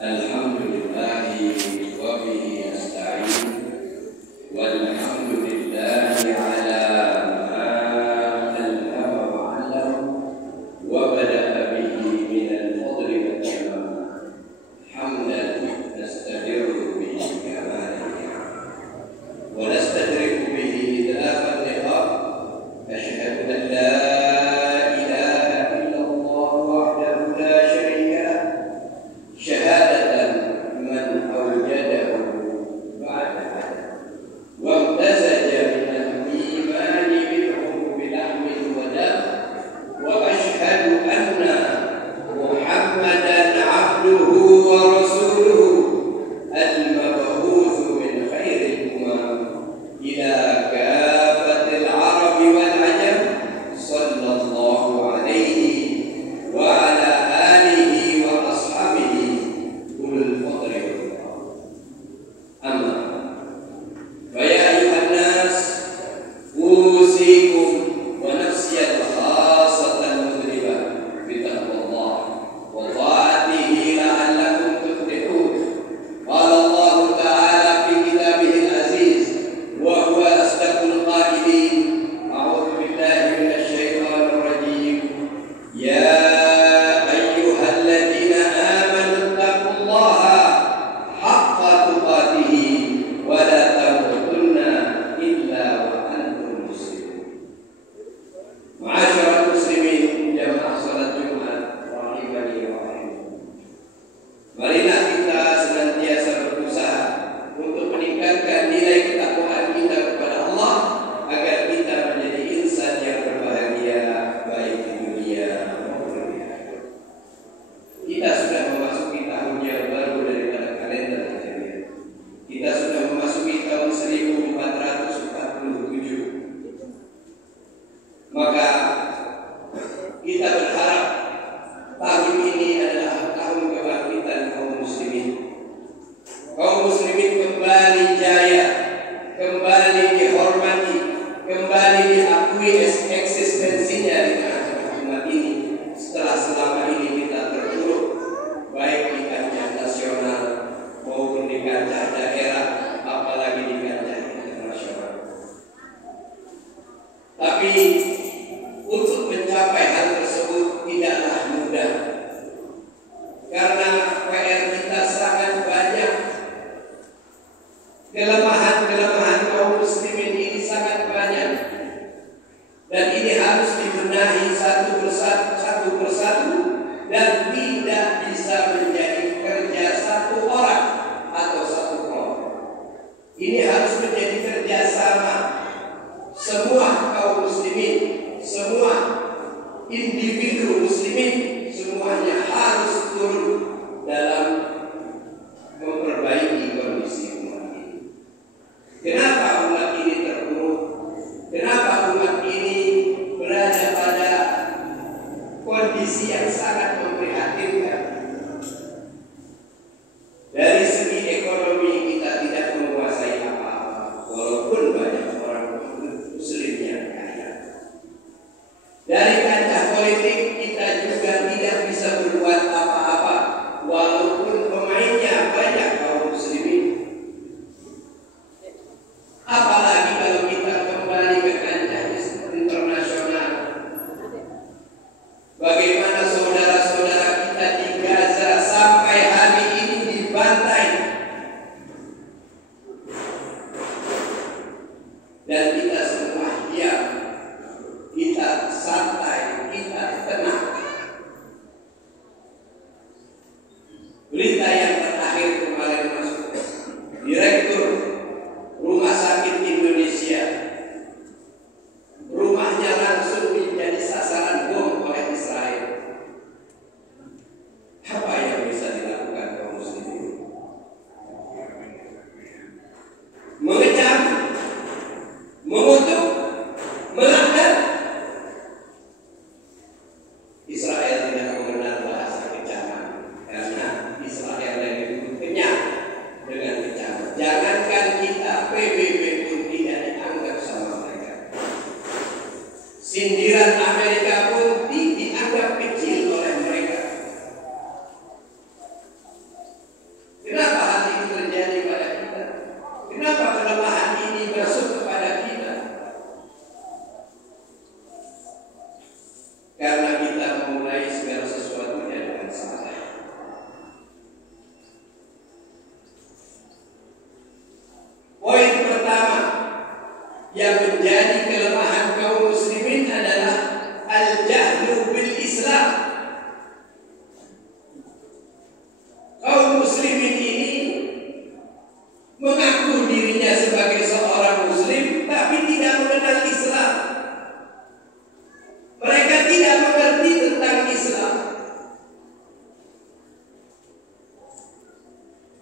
Alhamdulillahi wa bihi nasta'in walhamdulillahi ala ma alhama wa 'allama wa bada'a bihi minal fadli wal karam hamdan nastaghfiru bihi kamalihi wa nastadriku bihi idlafan liqab asyhadu an la شهادة من أوجده بعد عدم وامتزج من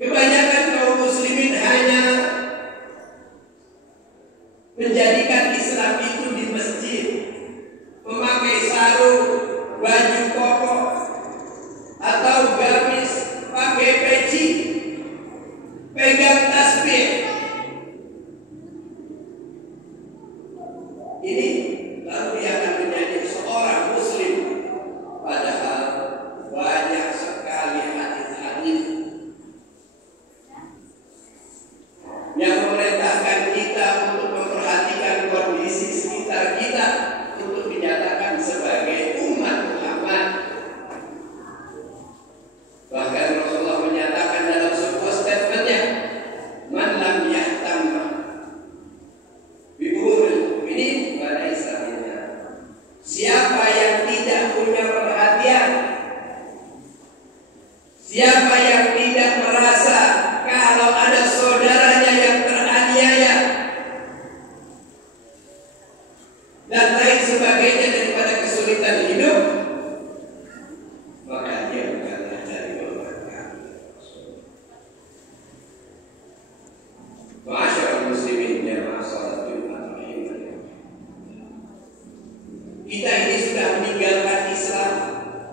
Kebanyakan kaum muslimin hanya menjadikan Islam itu di masjid, memakai sarung, baju koko, atau gamis, pakai peci, pegang tasbih. Ini lalu dia akan menjadi seorang muslim, padahal banyak sekali hadis-hadis yang memerintahkan kita untuk memperhatikan kondisi sekitar kita untuk dinyatakan sebagai umat Muhammad. Bahkan Rasulullah menyatakan dalam sebuah statementnya, "Man lam yahtam bi umuril mu'minin wa laysa minna." Siapa yang tidak punya perhatian, siapa yang tidak merasa kalau ada saudaranya yang teraniaya dan lain sebagainya daripada kesulitan hidup, maka dia bukanlah dari golongan kami. Ma'asyiral muslimin jamaah salat Jumat rahimahullah. Kita ini sudah meninggalkan Islam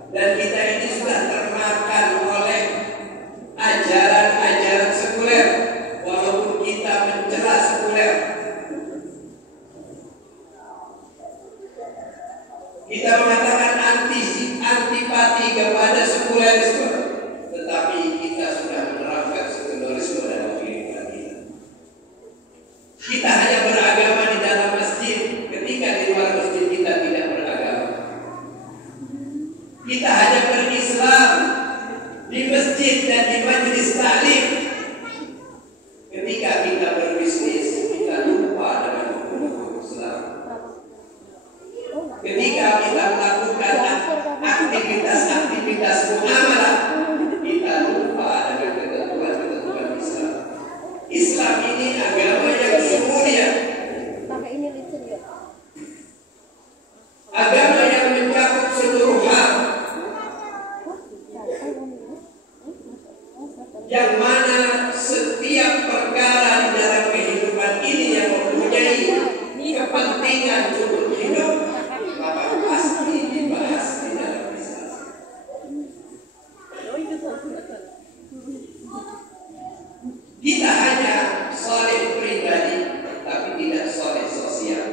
dan kita ini sudah termakan oleh ajaran-ajaran sekuler, walaupun kita mencela sekuler. Kita mengatakan antipati kepada sekulerisme, tetapi kita sudah menerapkan sekulerisme dalam kehidupan kita. Kita hanya beragama di dalam masjid, ketika di luar masjid kita tidak beragama. Kita hanya berislam di masjid dan di majelis taklim. Ketika kita berbisnis, kita lupa dengan hukum Islam. Ketika kita melakukan aktivitas muamalah, kita lupa dengan ketentuan-ketentuan Islam. Islam ini agama yang syumuliyah, agama yang mencakup seluruh hal, yang mana setiap perkara di dalam kehidupan ini yang mempunyai kepentingan untuk hidup, maka pasti dibahas di dalam Islam. Kita hanya saleh pribadi, tapi tidak saleh sosial.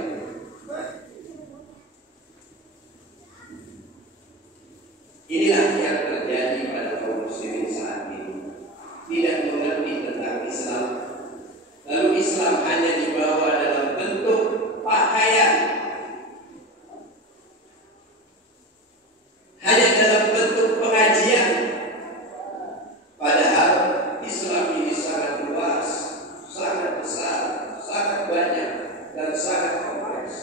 Inilah yang terjadi pada kaum muslimin saat ini. Tidak mengerti tentang Islam. Lalu Islam hanya dibawa dalam bentuk pakaian, hanya dalam bentuk pengajian. Padahal Islam ini sangat luas, sangat besar, sangat banyak, dan sangat kompleks.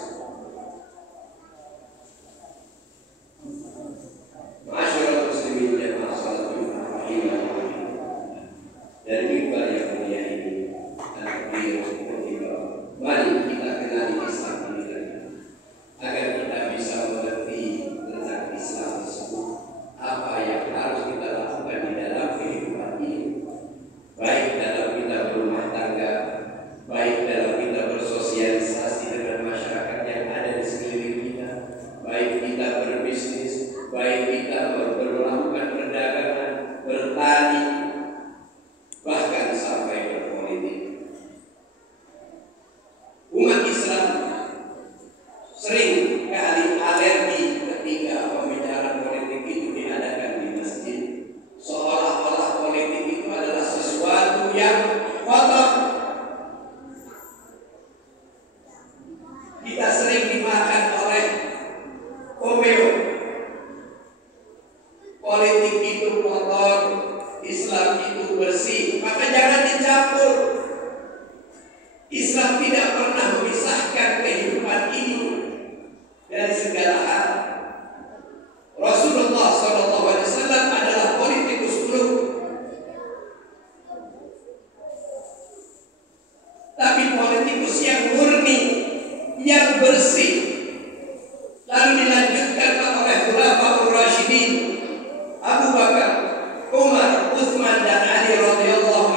Ma'asyiral muslimin jamaah salat Jumat rahimahullah. Dari mimbar yang mulia ini, mari kita kenali Islam ini lagi, agar kita bisa mengerti tentang Islam tersebut, apa yang harus kita lakukan di dalam kehidupan ini, baik dalam kita berumah tangga, baik dalam kita bersosialisasi dengan masyarakat yang ada di sekeliling kita, baik kita berbisnis, baik kita melakukan perdagangan, bertani, bahkan sampai berpolitik. Umat Islam sering kali alergi ketika pembicaraan politik itu diadakan di masjid, seolah-olah politik itu adalah sesuatu yang kotor. Kita sering dimakan oleh komeo. Politik itu kotor, Islam itu bersih, maka jangan dicampur. Islam tidak pernah memisahkan kehidupan ini dari segala hal. Rasulullah SAW adalah politikus klub, tapi politikus yang murni, yang bersih. Lalu dilanjutkan oleh Khulafaur Rasyidin, Abu Bakar, Umar, Utsman dan Ali radhiyallahu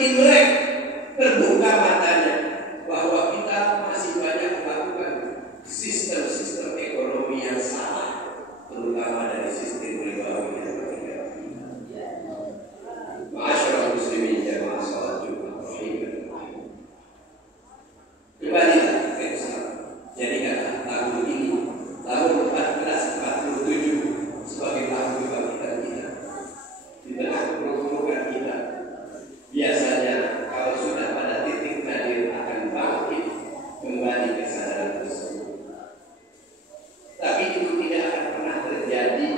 ini melek, terbuka matanya bahwa kita masih banyak melakukan sistem-sistem ekonomi yang salah, terutama dari sistem ribawi yang ketiga. Ma'asyiral muslimin jamaah salat Jumat rahimahullah. Kembalilah ke Islam. Jadikanlah tahun ini, tahun 1447 sebagai tahun kebangkitan kita. Di tengah keburukan kita, biasanya kalau sudah pada titik nadir akan bangkit kembali kesadaran tersebut. Tapi itu tidak akan pernah terjadi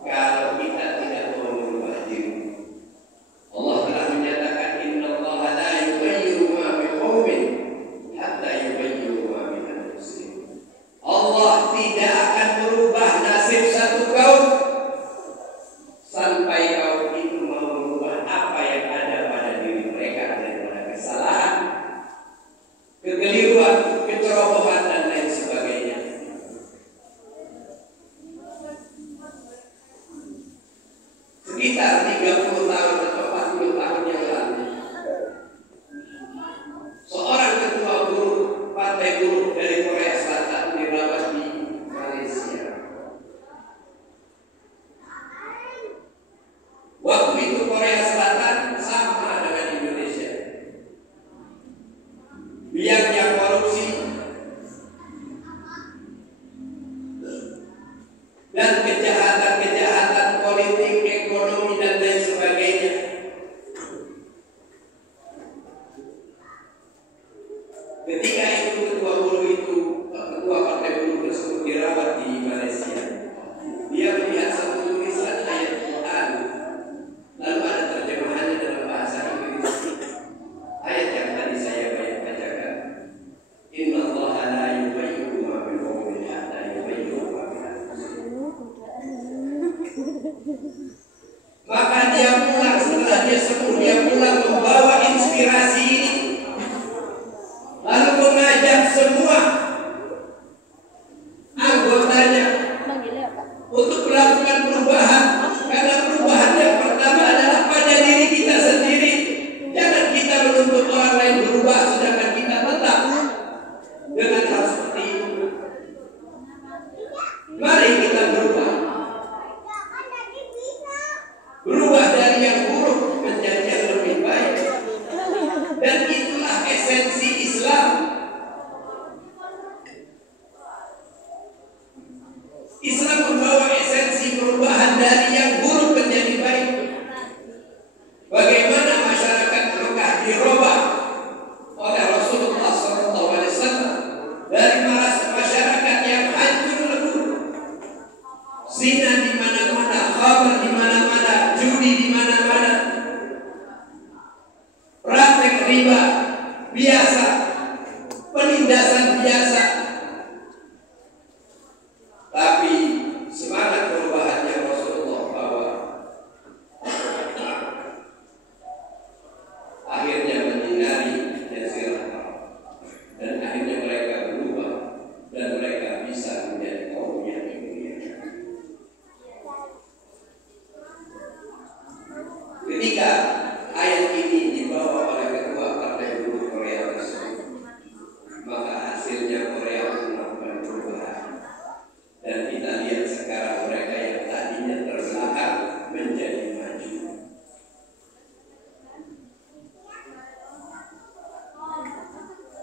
kalau kita tidak mau merubah diri. Allah telah menyatakan innallaha la yughayyiru ma biqaumin hatta yughayyiru ma bi anfusihim. Allah tidak akan merubah nasib satu kaum sampai kaum itu mau merubah apa yang ada pada diri mereka daripada kesalahan, kekeliruan, kecerobohan dan lain sebagainya. Sekitar 30 tahun atau 40 tahun yang lalu, seorang ketua buruh, partai buruh dari Korea Selatan dirawat di Malaysia. Waktu itu Korea Selatan sama dengan Indonesia. Biangnya korupsi dan kejahatan-kejahatan politik, ekonomi dan lain sebagainya. Ketika itu ketua partai buruh tersebut dirawat di Malaysia, dia melihat satu tulisan ayat Quran, lalu ada terjemahannya dalam bahasa Inggris. Ayat yang tadi saya bacakan, innallaha la yughayyiru ma biqaumin hatta yughayyiru ma bi anfusihim. Maka dia pulang, setelah dia sembuh, dia pulang membawa inspirasi ini, lalu mengajak semua anggotanya untuk melakukan perubahan. Karena perubahan yang pertama adalah pada diri kita sendiri. Jangan kita menuntut orang lain berubah sedangkan kita tetap dengan hal seperti itu. Mari kita berubah. Berubah dari yang buruk menjadi yang lebih baik. Dan itulah esensi Islam. Islam membawa esensi perubahan dari yang buruk menjadi baik. Bagaimana masyarakat Mekah dirubah oleh Rasulullah SAW dari masyarakat yang hancur lebur, zina di mana-mana, khamr di mana-mana, judi di mana-mana, praktek riba biasa, penindasan biasa. Tapi semangat perubahan yang Rasulullah bawa akhirnya menyinari Jazirah Arab, dan akhirnya mereka berubah dan mereka bisa menjadi kaum yang mulia. Ketika ayat ini dibawa oleh ketua partai buruh Korea tersebut, maka hasilnya Korea melakukan perubahan. Dan kita lihat sekarang mereka yang tadinya terbelakang menjadi maju.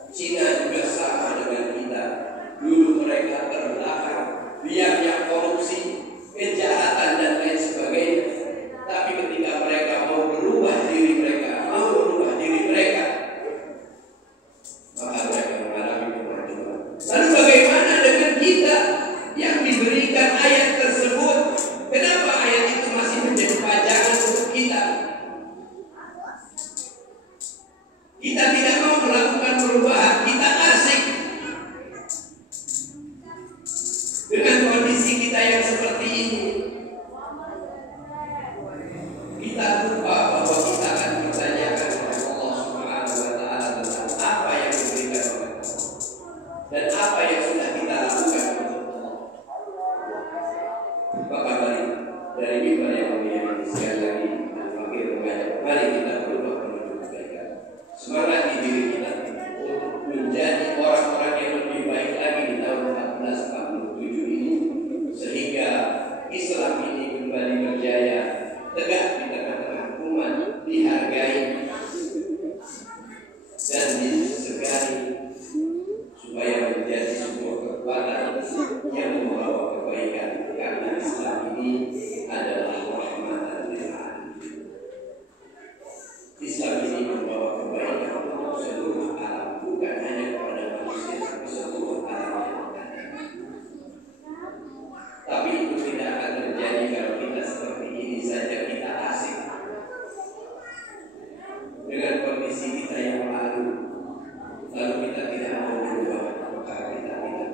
Cina juga sama dengan kita. Dulu mereka terbelakang, biarnya korupsi, kejahatan dan lain sebagainya. Tapi ketika mereka mau berubah diri mereka, maka mereka mengalami kemajuan. Lalu bagaimana dengan kita yang diberikan ayat tersebut? Kenapa ayat itu masih menjadi pajangan untuk kita? Kita tidak mau melakukan perubahan, kita asik dengan kondisi kita yang seperti ini. Kita lupa bahwa kita akan ditanyakan oleh Allah Subhanahu wa Ta'ala tentang apa yang diberikan oleh Allah dan apa yang sudah kita lakukan untuk Allah. Maka mari dari mimbar yang mulia ini sekali lagi dan fakir mengajak, mari kita berubah menuju kebaikan. membawa kebaikan untuk seluruh alam, bukan hanya kepada manusia, tapi seluruh alam yang ada. Tapi itu tidak akan terjadi kalau kita seperti ini saja, kita asik dengan kondisi kita yang lalu kita tidak mau berubah, maka kita tidak